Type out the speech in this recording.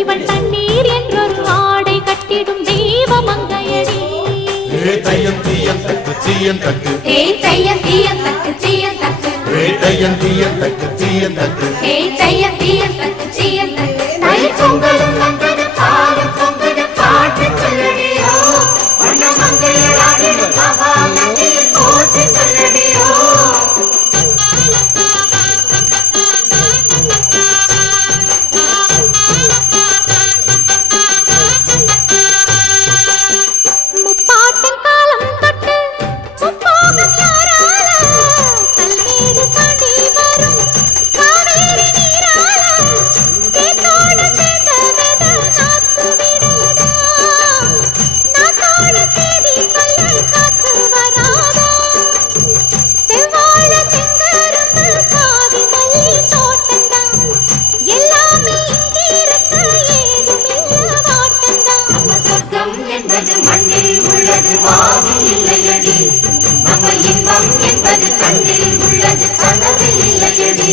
இவள் தண்ணீர் என்றொரு ஆடை கட்டிடும் தெய்வ மங்கையடி. தையம் தீயம் தக்கு தீயம் தக்கு தையம் தீயம் தக்கு தீயம் தக்கு தையம் தீயம் தக்கு தீயம் தக்கு தையம் தீயம் தக்கு தீயம் தக்கு தை பொங்கலும் வந்தது பாலும் பொங்குது பாட்டு சொல்லடியோ வண்ண மங்கையராடிடு பாபா நதியில் போற்றி சொல்லடியோ. மண்ணில் உள்ளது வானில் இல்லையடி நம்ம இன்பம் என்பது கண்ணில் உள்ளது கனவில் இல்லையடி.